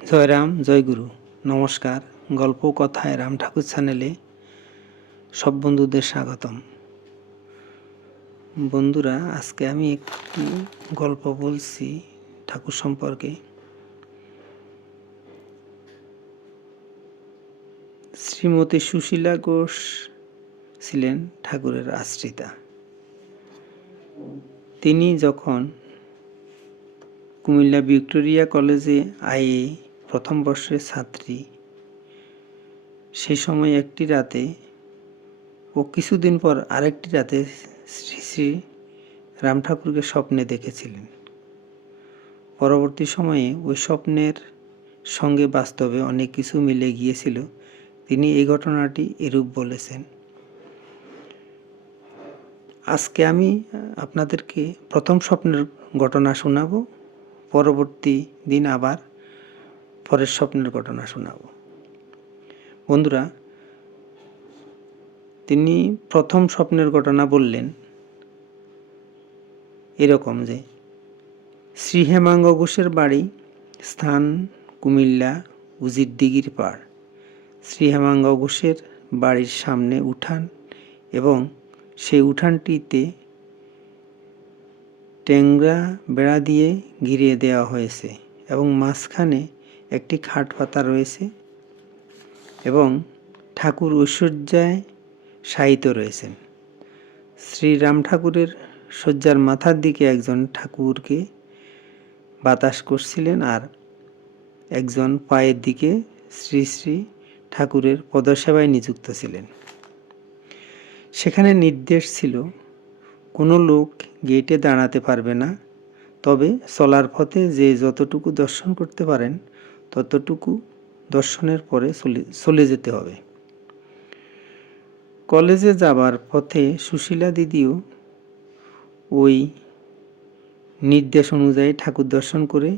জয় রাম, জয় গুরু। নমস্কার। গল্প কথায় রাম ঠাকুর চ্যানেলে সব বন্ধুদের স্বাগতম। বন্ধুরা, আজকে আমি একটি গল্প বলছি ঠাকুর সম্পর্কে। শ্রীমতী সুশীলা ঘোষ ছিলেন ঠাকুরের আশ্রিতা। তিনি যখন কুমিল্লা ভিক্টোরিয়া কলেজে আইএ প্রথম বর্ষের ছাত্রী, সেই সময় একটি রাতে ও কিছুদিন পর আরেকটি রাতে শ্রী শ্রী রাম ঠাকুরকে স্বপ্নে দেখেছিলেন। পরবর্তী সময়ে ওই স্বপ্নের সঙ্গে বাস্তবে অনেক কিছু মিলে গিয়েছিল। তিনি এই ঘটনাটি এরূপ বলেছেন। আজকে আমি আপনাদেরকে প্রথম স্বপ্নের ঘটনা শোনাব, পরবর্তী দিন আবার পরের স্বপ্নের ঘটনা শোনাব। বন্ধুরা, তিনি প্রথম স্বপ্নের ঘটনা বললেন এরকম যে শ্রী হেমাঙ্গ ঘোষের বাড়ি স্থান কুমিল্লা উজিরদিঘির পাড়। শ্রী হেমাঙ্গ ঘোষের বাড়ির সামনে উঠান এবং সেই উঠানটিতে টেংরা বেড়া দিয়ে ঘিরে দেওয়া হয়েছে এবং মাঝখানে একটি খাট পাতা রয়েছে এবং ঠাকুর ঐশ্বর্যায় শায়িত রয়েছেন। শ্রীরাম ঠাকুরের শয্যার মাথার দিকে একজন ঠাকুরকে বাতাস করছিলেন আর একজন পায়ের দিকে শ্রী শ্রী ঠাকুরের পদসেবায় নিযুক্ত ছিলেন। সেখানে নির্দেশ ছিল, কোনো লোক গেটে দাঁড়াতে পারবে না, তবে চলার পথে যে যতটুকু দর্শন করতে পারেন ততটুকু দর্শনের পরে চলে যেতে হবে। কলেজে যাবার পথে সুশীলা দিদিও ওই নির্দেশ অনুযায়ী ঠাকুর দর্শন করে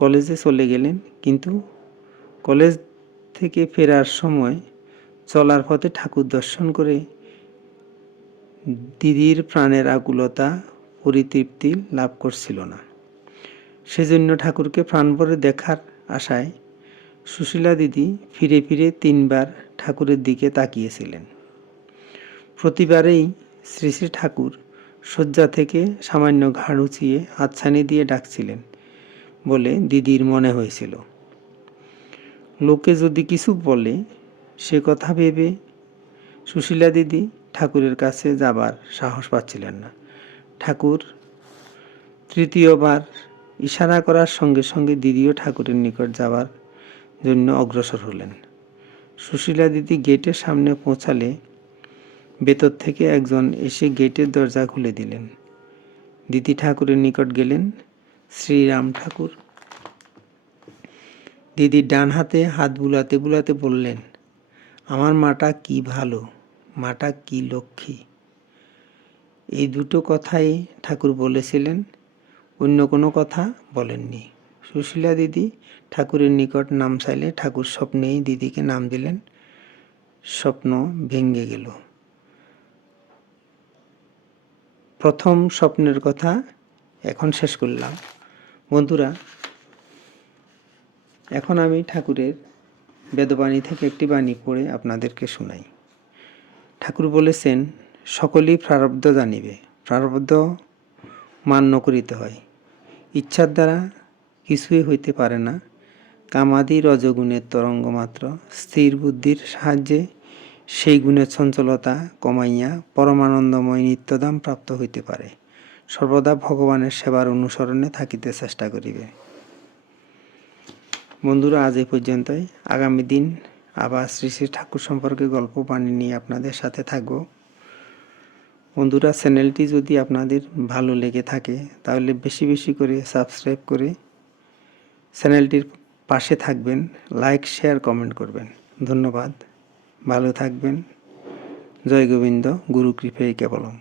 কলেজে চলে গেলেন। কিন্তু কলেজ থেকে ফেরার সময় চলার পথে ঠাকুর দর্শন করে দিদির প্রাণের আকুলতা পরিতৃপ্তি লাভ করছিল না। সেজন্য ঠাকুরকে প্রাণভরে দেখার আশায় সুশীলা দিদি ফিরে ফিরে 3 বার ঠাকুরের দিকে তাকিয়েছিলেন। প্রতিবারেই শ্রী শ্রী ঠাকুর শয্যা থেকে সামান্য ঘাড় উঁচিয়ে হাতছানি দিয়ে ডাকছিলেন বলে দিদির মনে হয়েছিল। লোকে যদি কিছু বলে সে কথা ভেবে সুশীলা দিদি ঠাকুরের কাছে যাবার সাহস পাচ্ছিলেন না। ঠাকুর তৃতীয়বার ইশারা করার সঙ্গে সঙ্গে দিদিও ঠাকুরের নিকট যাবার জন্য অগ্রসর হলেন। সুশীলা দিদি গেটের সামনে পৌঁছালে ভেতর থেকে একজন এসে গেটের দরজা খুলে দিলেন। দিদি ঠাকুরের নিকট গেলেন। শ্রীরাম ঠাকুর দিদির ডান হাতে হাত বুলাতে বুলাতে বললেন, আমার মাটা কি ভালো, মাটা কি লক্ষ্মী। এই দুটো কথাই ঠাকুর বলেছিলেন, অন্য কোনো কথা বলেননি। সুশীলা দিদি ঠাকুরের নিকট নাম চাইলে ঠাকুর স্বপ্নেই দিদিকে নাম দিলেন। স্বপ্ন ভেঙে গেল। প্রথম স্বপ্নের কথা এখন শেষ করলাম। বন্ধুরা, এখন আমি ঠাকুরের বেদবাণী থেকে একটি বাণী পড়ে আপনাদেরকে শোনাই। ঠাকুর বলেছেন, সকলেই প্রারব্ধ জানিবে, প্রারব্ধ মান্য করিতে হয়। ইচ্ছার দ্বারা কিছুই হইতে পারে না। কামাদি রজগুণের তরঙ্গ মাত্র স্থির বুদ্ধির সাহায্যে সেই গুণের চঞ্চলতা কমাইয়া পরমানন্দময় নিত্যধাম প্রাপ্ত হইতে পারে। সর্বদা ভগবানের সেবার অনুসরণে থাকিতে চেষ্টা করিবে। বন্ধুরা, আজ এই পর্যন্তই। আগামী দিন আবার শ্রী শ্রী ঠাকুর সম্পর্কে গল্প বাণী নিয়ে আপনাদের সাথে থাকব। বন্ধুরা, চ্যানেলটি যদি আপনাদের ভালো লেগে থাকে তাহলে বেশি বেশি করে সাবস্ক্রাইব করে চ্যানেলটির পাশে থাকবেন, লাইক শেয়ার কমেন্ট করবেন। ধন্যবাদ। ভালো থাকবেন। জয় গোবিন্দ। গুরু কৃপেই কেবলম।